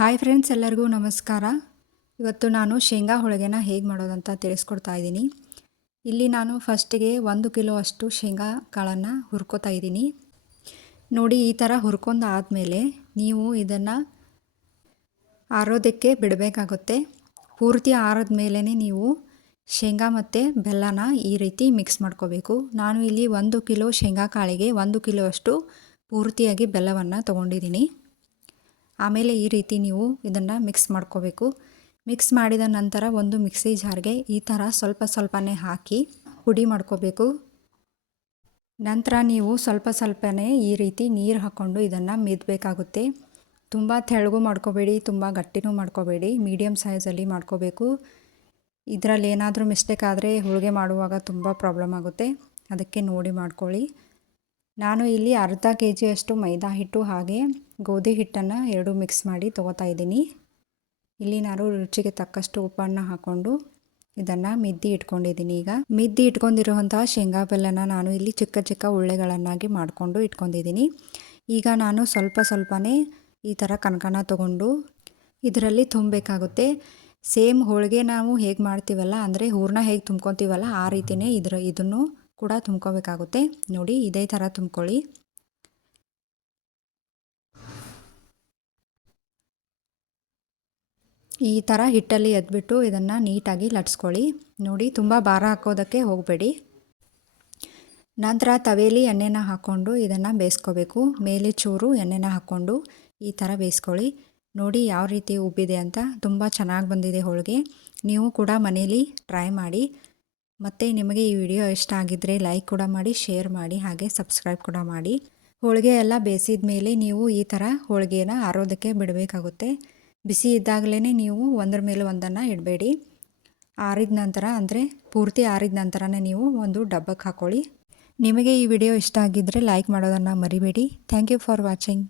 Hi friends, ಎಲ್ಲರಿಗೂ ನಮಸ್ಕಾರ. ಇವತ್ತು ನಾನು ಶೇಂಗಾ ಹೋಳಿಗೆನ ಹೇಗೆ ಮಾಡೋದಂತ ತಿಳಿಸ್ಕೊಡ್ತಾ ಇದ್ದೀನಿ. ಇಲ್ಲಿ ನಾನು ಫಸ್ಟಿಗೆ 1 ಕಿಲೋ ಅಷ್ಟು ಶೇಂಗಾ ಕಾಳನ್ನು ಹುರ್ಕೋತಾ ಇದ್ದೀನಿ. ನೋಡಿ, ಈ ಥರ ಹುರ್ಕೊಂಡು ಆದಮೇಲೆ ನೀವು ಇದನ್ನು ಆರೋದಕ್ಕೆ ಬಿಡಬೇಕಾಗುತ್ತೆ. ಪೂರ್ತಿ ಆರಿದ ಮೇಲೇ ನೀವು ಶೇಂಗಾ ಮತ್ತು ಬೆಲ್ಲನ ಈ ರೀತಿ ಮಿಕ್ಸ್ ಮಾಡ್ಕೋಬೇಕು. ನಾನು ಇಲ್ಲಿ 1 ಕಿಲೋ ಶೇಂಗಾ ಕಾಳಿಗೆ 1 ಕಿಲೋ ಅಷ್ಟು ಪೂರ್ತಿಯಾಗಿ ಬೆಲ್ಲವನ್ನು ತೊಗೊಂಡಿದ್ದೀನಿ. ಆಮೇಲೆ ಈ ರೀತಿ ನೀವು ಇದನ್ನು ಮಿಕ್ಸ್ ಮಾಡ್ಕೋಬೇಕು. ಮಿಕ್ಸ್ ಮಾಡಿದ ನಂತರ ಒಂದು ಮಿಕ್ಸಿ ಜಾರ್ಗೆ ಈ ಥರ ಸ್ವಲ್ಪ ಸ್ವಲ್ಪನೇ ಹಾಕಿ ಪುಡಿ ಮಾಡ್ಕೋಬೇಕು. ನಂತರ ನೀವು ಸ್ವಲ್ಪ ಸ್ವಲ್ಪನೇ ಈ ರೀತಿ ನೀರು ಹಾಕ್ಕೊಂಡು ಇದನ್ನು ಮೆದಬೇಕಾಗುತ್ತೆ. ತುಂಬ ತೆಳ್ಳಗೂ ಮಾಡ್ಕೋಬೇಡಿ, ತುಂಬ ಗಟ್ಟಿನೂ ಮಾಡ್ಕೋಬೇಡಿ, ಮೀಡಿಯಮ್ ಸೈಜಲ್ಲಿ ಮಾಡ್ಕೋಬೇಕು. ಇದರಲ್ಲಿ ಏನಾದರೂ ಮಿಸ್ಟೇಕ್ ಆದರೆ ಹೋಳಿಗೆ ಮಾಡುವಾಗ ತುಂಬ ಪ್ರಾಬ್ಲಮ್ ಆಗುತ್ತೆ, ಅದಕ್ಕೆ ನೋಡಿ ಮಾಡ್ಕೊಳ್ಳಿ. ನಾನು ಇಲ್ಲಿ ಅರ್ಧ kg ಅಷ್ಟು ಮೈದಾ ಹಿಟ್ಟು ಹಾಗೆ ಗೋಧಿ ಹಿಟ್ಟನ್ನು ಎರಡು ಮಿಕ್ಸ್ ಮಾಡಿ ತೊಗೋತಾ ಇದ್ದೀನಿ. ಇಲ್ಲಿ ನಾನು ರುಚಿಗೆ ತಕ್ಕಷ್ಟು ಉಪ್ಪನ್ನು ಹಾಕ್ಕೊಂಡು ಇದನ್ನು ಮಿದ್ದಿ ಇಟ್ಕೊಂಡಿದ್ದೀನಿ. ಈಗ ಮಿದ್ದಿ ಇಟ್ಕೊಂಡಿರುವಂತಹ ಶೇಂಗಾ ಬೆಲ್ಲನ ನಾನು ಇಲ್ಲಿ ಚಿಕ್ಕ ಚಿಕ್ಕ ಉಳ್ಳೆಗಳನ್ನಾಗಿ ಮಾಡಿಕೊಂಡು ಇಟ್ಕೊಂಡಿದ್ದೀನಿ. ಈಗ ನಾನು ಸ್ವಲ್ಪ ಈ ಥರ ಕನಕನ ತೊಗೊಂಡು ಇದರಲ್ಲಿ ತುಂಬಬೇಕಾಗುತ್ತೆ. ಸೇಮ್ ಹೋಳಿಗೆ ನಾವು ಹೇಗೆ ಮಾಡ್ತೀವಲ್ಲ, ಅಂದರೆ ಹೂರಣ ಹೇಗೆ ತುಂಬ್ಕೊತೀವಲ್ಲ ಆ ರೀತಿಯೇ ಇದನ್ನು ಕೂಡ ತುಂಬ್ಕೋಬೇಕಾಗುತ್ತೆ. ನೋಡಿ, ಇದೇ ಥರ ತುಂಬ್ಕೊಳ್ಳಿ. ಈ ಥರ ಹಿಟ್ಟಲ್ಲಿ ಎದ್ಬಿಟ್ಟು ಇದನ್ನು ನೀಟಾಗಿ ಲಟ್ಸ್ಕೊಳ್ಳಿ. ನೋಡಿ, ತುಂಬ ಭಾರ ಹಾಕೋದಕ್ಕೆ ಹೋಗಬೇಡಿ. ನಂತರ ತವೆಯಲ್ಲಿ ಎಣ್ಣೆನ ಹಾಕ್ಕೊಂಡು ಇದನ್ನು ಬೇಯಿಸ್ಕೋಬೇಕು. ಮೇಲೆ ಚೂರು ಎಣ್ಣೆನ ಹಾಕ್ಕೊಂಡು ಈ ಥರ ಬೇಯಿಸ್ಕೊಳ್ಳಿ. ನೋಡಿ ಯಾವ ರೀತಿ ಉಬ್ಬಿದೆ ಅಂತ, ತುಂಬ ಚೆನ್ನಾಗಿ ಬಂದಿದೆ ಹೋಳಿಗೆ. ನೀವು ಕೂಡ ಮನೇಲಿ ಟ್ರೈ ಮಾಡಿ. ಮತ್ತು ನಿಮಗೆ ಈ ವಿಡಿಯೋ ಇಷ್ಟ ಆಗಿದ್ದರೆ ಲೈಕ್ ಕೂಡ ಮಾಡಿ, ಶೇರ್ ಮಾಡಿ, ಹಾಗೆ ಸಬ್ಸ್ಕ್ರೈಬ್ ಕೂಡ ಮಾಡಿ. ಹೋಳಿಗೆ ಎಲ್ಲ ಬೇಯಿಸಿದ ಮೇಲೆ ನೀವು ಈ ಥರ ಹೋಳಿಗೆನ ಆರೋದಕ್ಕೆ ಬಿಡಬೇಕಾಗುತ್ತೆ. ಬಿಸಿ ಇದ್ದಾಗಲೇ ನೀವು ಒಂದರ ಮೇಲೆ ಒಂದನ್ನು ಇಡಬೇಡಿ. ಆರಿದ ನಂತರ, ಅಂದರೆ ಪೂರ್ತಿ ಆರಿದ ನಂತರನೇ ನೀವು ಒಂದು ಡಬ್ಬಕ್ಕೆ ಹಾಕ್ಕೊಳ್ಳಿ. ನಿಮಗೆ ಈ ವಿಡಿಯೋ ಇಷ್ಟ ಆಗಿದ್ದರೆ ಲೈಕ್ ಮಾಡೋದನ್ನು ಮರಿಬೇಡಿ. Thank you for watching.